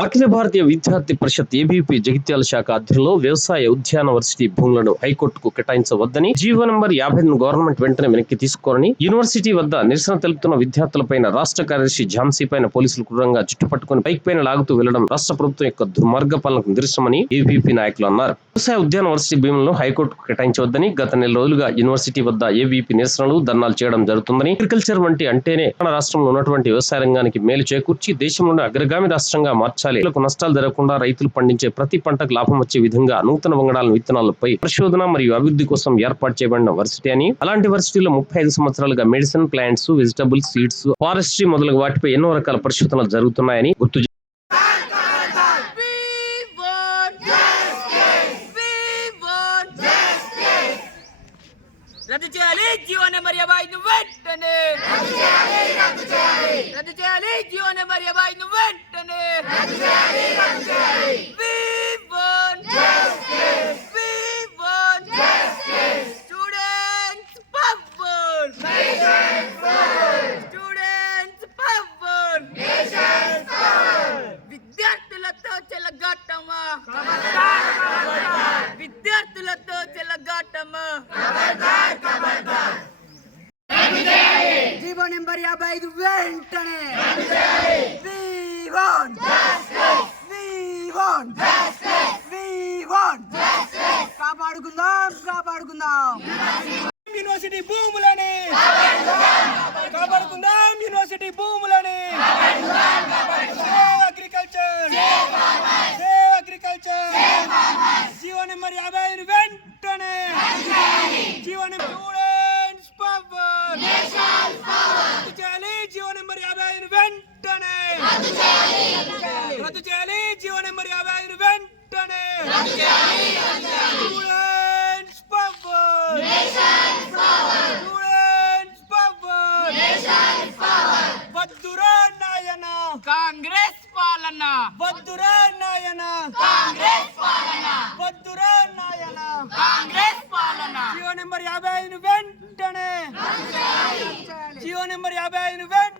అఖిల భారతీయ విద్యార్థి పరిషత్ ఏబీపీ జగిత్యాల శాఖ ఆధ్వర్యంలో వ్యవసాయ ఉద్యాన వర్సిటీ భూములను హైకోర్టుకు కేటాయించవద్దని జీవో నంబర్ యాభై గవర్నమెంట్ వెంటనే వెనక్కి తీసుకోరని యూనివర్సిటీ వద్ద నిరసన తెలుపుతున్న విద్యార్థులపైన రాష్ట్ర కార్యదర్శి ఝాన్సీ పైన పోలీసులు క్రూరంగా చుట్టుపట్టుకుని బైక్ పైన లాగుతూ వెళ్ళడం రాష్ట్ర ప్రభుత్వం యొక్క దుర్మార్గ పాలనకు నిరసనమని ఏబీపీ నాయకులు అన్నారు. వ్యవసాయ ఉద్యాన వర్సిటీ భూములను హైకోర్టుకు కేటాయించవద్దని గత నెల రోజులుగా యూనివర్సిటీ వద్ద ఏబీపీ నిరసనలు ధర్నాలు చేయడం జరుగుతుందని అగ్రికల్చర్ వంటి అంటేనే మన రాష్ట్రంలో ఉన్నటువంటి వ్యవసాయ రంగానికి మేలు చేకూర్చి దేశంలోని అగ్రగామి రాష్ట్రంగా మార్చాలి రైతులకు నష్టాలు జరగకుండా రైతులు పండించే ప్రతి పంటకు లాభం వచ్చే విధంగా నూతన వంగడాల విత్తనాలపై పరిశోధన మరియు అభివృద్ధి కోసం ఏర్పాటు చేయబడిన వర్సిటీ అని అలాంటి వర్సిటీలో ముప్పై ఐదు సంవత్సరాలుగా medicine plants vegetable seeds forestry మొదలగు వాటిపై ఎన్నో రకాల పరిశోధనలు జరుగుతున్నాయని గుర్తు చేశారు. రద్దు చేయాలి జీవన మర్యాద వెంటనే రద్దు చేయాలి రద్దు చేయాలి రద్దు చేయాలి జీవో నెంబర్ యాభై ఐదు వెంటనే. Students power. Nation's power. విద్యార్థులతో చెలగాటమా విద్యార్థులతో చెలగాటమా వివో నెంబర్ యాభై ఐదు వెంటనే కాపాడుకుందాం కాపాడుకుందాం యూనివర్సిటీ భూములని కాపాడుకుందాం university భూములని agriculture save agriculture GO number యాభై ఐదు వెంటనే జీవో నెంబర్ వెంటనే! రద్దు చేయాలి! జీవో నెంబర్ యాభై ఐదు వెంటనే! స్టూడెంట్స్ పవర్ స్టూడెంట్స్ పవర్ వద్దురా నాయన! కాంగ్రెస్ పాలన! వద్దురా నాయన! కాంగ్రెస్ పాలన! వద్దురా నాయన! కాంగ్రెస్ పాలన! జియో నెంబర్ యాభై ఐదు వెంటనే! జియో నెంబర్ యాభై ఐదు వెంటనే!